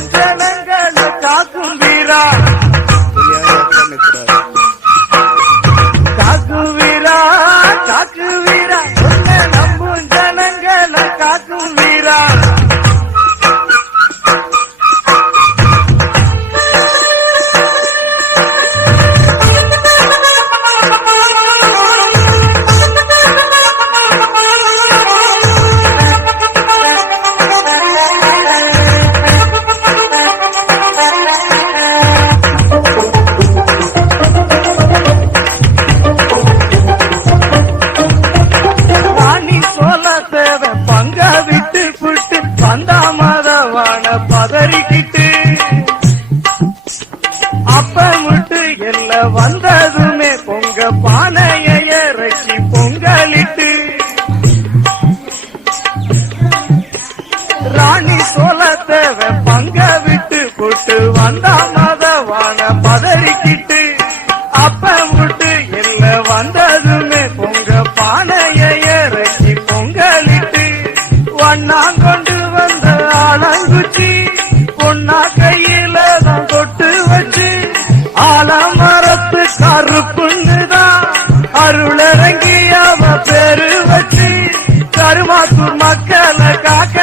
நம்பும் ஜனங்களை காக்கும் வீரா, காக்கு வீரா, காக்கு வீரா, உன்னை நம்பும் ஜனங்களை காக்கும் வீரா. பங்க விட்டு புட்டு பந்தாமதவான பதறிக்கிட்டு அப்ப முட்டு எல்லாம் வந்ததுமே பொங்க பானைய இறக்கி பொங்கலிட்டு ராணி சோழத்தேவ பங்க விட்டு புட்டு வந்தாமதவான பதறிக்கிட்டு அப்ப முட்டு எல்லாம் வந்ததுமே பொங்க பானைய இறக்கி பொங்கலிட்டு வண்ணாங் கொண்டு வந்த ஆலங்குச்சி பொன்னா கையில தான் தொட்டு வச்சு ஆலமரத்து கருப்புன்னுதான் அருளரங்கி அவ பேரு வச்சு கருமாத்தூர் மக்களை காக்க